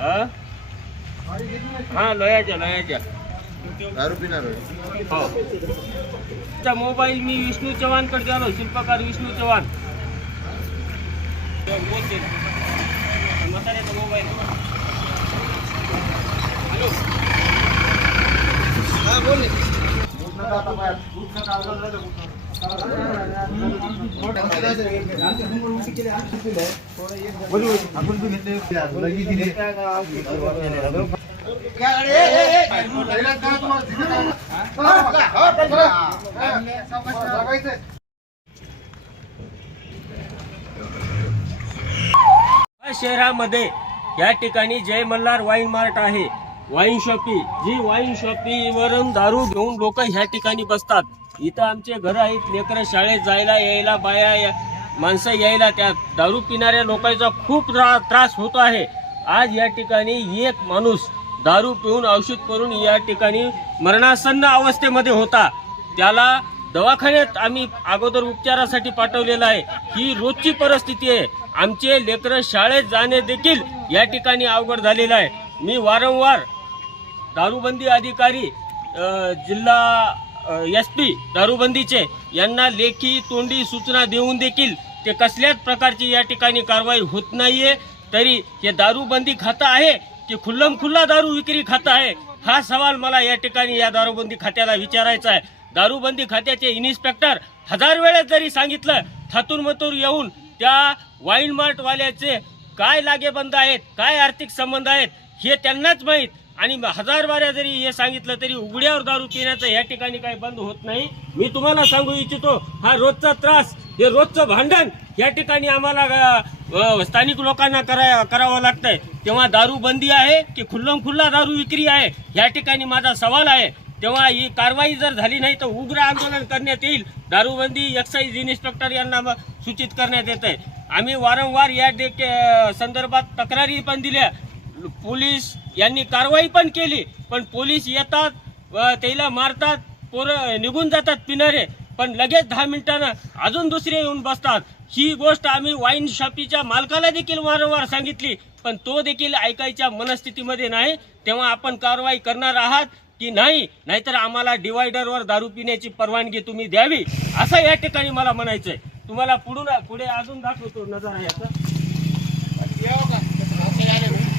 हा? हा लयाच्या लयाच्या दारू पिणार. हो मोबाईल मी विष्णू चव्हाणकडे गेलो शिल्पकार विष्णू चव्हाण. म्हाताऱ्याचा मोबाईल हॅलो या शहरामध्ये या ठिकाणी जय मल्हार वाईन मार्ट आहे. वाईन शॉपी जी वाईन शॉपी वरून दारू घेऊन लोक ह्या ठिकाणी बसतात. इथं आमचे घर आहेत लेकरं शाळेत जायला यायला बाया या- माणसं यायला त्या दारू पिणाऱ्या लोकांचा खूप त्रा- त्रास होतो आहे. आज या ठिकाणी एक माणूस दारू पिऊन औषध करून या ठिकाणी मरणासन्न अवस्थेमध्ये होता. त्याला दवाखान्यात आम्ही अगोदर उपचारासाठी पाठवलेलं आहे. ही रोजची परिस्थिती आहे. आमचे लेकरं शाळेत जाणे देखील या ठिकाणी अवघड झालेलं आहे. मी वारंवार दारूबंदी अधिकारी जिल्हा एस पी दारूबंदीचे यांना लेखी तोंडी सूचना देऊन देखील ते कसल्याच प्रकारची या ठिकाणी कारवाई होत नाहीये. तरी हे दारूबंदी खातं आहे की खुल्लम खुल्ला दारू विक्री खातं आहे? हा सवाल मला या ठिकाणी या दारूबंदी खात्याला विचारायचा आहे. दारूबंदी खात्याचे इन्स्पेक्टर हजार वेळेस जरी सांगितलं थातून मतूर येऊन त्या वाईन मार्टवाल्याचे काय लागेबंद आहेत काय आर्थिक संबंध आहेत हे त्यांनाच माहीत. आणि हजार बाऱ्या जरी हे सांगितलं तरी उघड्यावर दारू पिण्याचं या ठिकाणी काही बंद होत नाही. मी तुम्हाला सांगू इच्छितो हा रोजचा त्रास हे रोजचं भांडण या ठिकाणी आम्हाला स्थानिक लोकांना करा करावं लागतंय. तेव्हा दारू बंदी आहे की खुल्लम खुल्ला दारू विक्री आहे? या ठिकाणी माझा सवाल आहे. तेव्हा ही कारवाई जर झाली नाही तर उग्र आंदोलन करण्यात येईल. दारूबंदी एक्साईज इन्स्पेक्टर यांना सूचित करण्यात येत आहे आम्ही वारंवार या संदर्भात तक्रारी पण दिल्या. पोलीस यांनी कारवाई पण केली पण पोलीस येतात व त्याला मारतात पोरं निघून जातात पिणारे पण लगेच दहा मिनिटानं अजून दुसरे येऊन बसतात. ही गोष्ट आम्ही वाईन शॉपीच्या मालकाला देखील वारंवार सांगितली पण तो देखील ऐकायच्या मनस्थितीमध्ये नाही. तेव्हा आपण कारवाई करणार आहात की नाही नाहीतर आम्हाला डिवायडरवर दारू पिण्याची परवानगी तुम्ही द्यावी. असं या ठिकाणी मला म्हणायचंय. तुम्हाला पुढून पुढे अजून दाखवतो नजर याचा.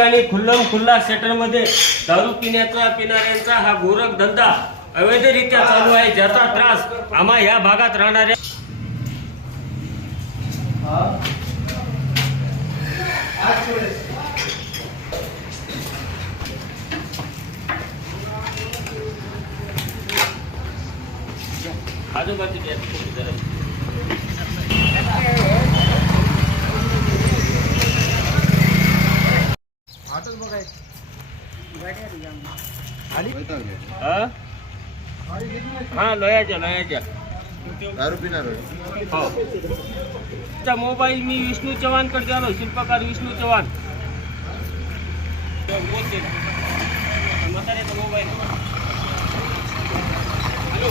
ठिकाणी खुल्लम खुल्ला सेटरमध्ये दारू पिण्याचा पिणाऱ्यांचा हा गोरख धंदा अवैधरित्या चालू आहे. ज्याचा त्रास आम्हा या भागात राहणाऱ्या आजूबाजूच्या जरा वैतागले. हा? हा लयाच्या लयाच्या दारू पिणार. हो मोबाईल मी विष्णू चव्हाणकडे गेलो शिल्पकार विष्णू चव्हाण बोलते. म्हाताऱ्याचा मोबाईल हॅलो